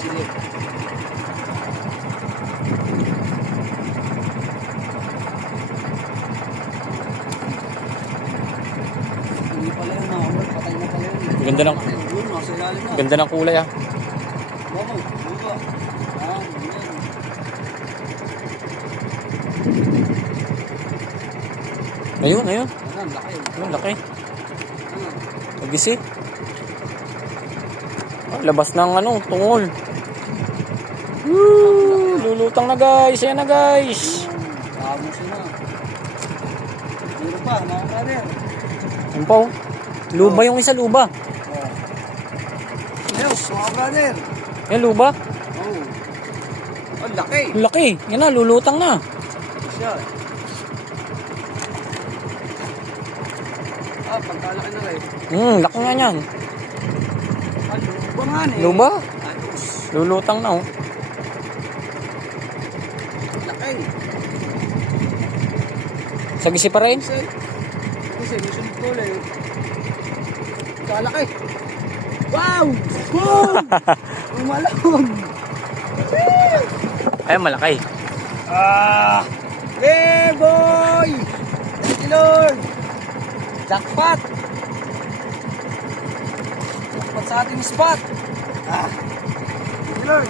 Sige. Hindi pala yun, nakawal. Patay na pala yun. Ganda ng, Yun, nasa ilalim na. ganda ng kulay ah. Bawal, buka. Ah, Ayun, ganyan. ayun. Ayan, laki. Ayun, laki. Ano? Pag-isi. Ah, labas ng ano, tungol. Woo! Lulutang na guys. Ayan na guys. Tamos na. Meron pa, mga brother. Ayun pa oh. Luba yung isa, luba. Oh. Yes, mga brother. Ayan, luba. Oh. Ang laki. Ang laki. Yan na, lulutang na. Siya. Ah, pagkalaki na rin. Laki nga yan. Ah, lupa nga eh. Luba? Ayos. Lulutang na oh. Laki. Sagisi pa rin. Kasi mission ko ulit. Kalaki. Wow! Wow! Umalong! Ay, malaki. Ah! Hey boy! Thank you Lord! Jackpot! Jackpot sa ating spot! Ah! Thank you Lord!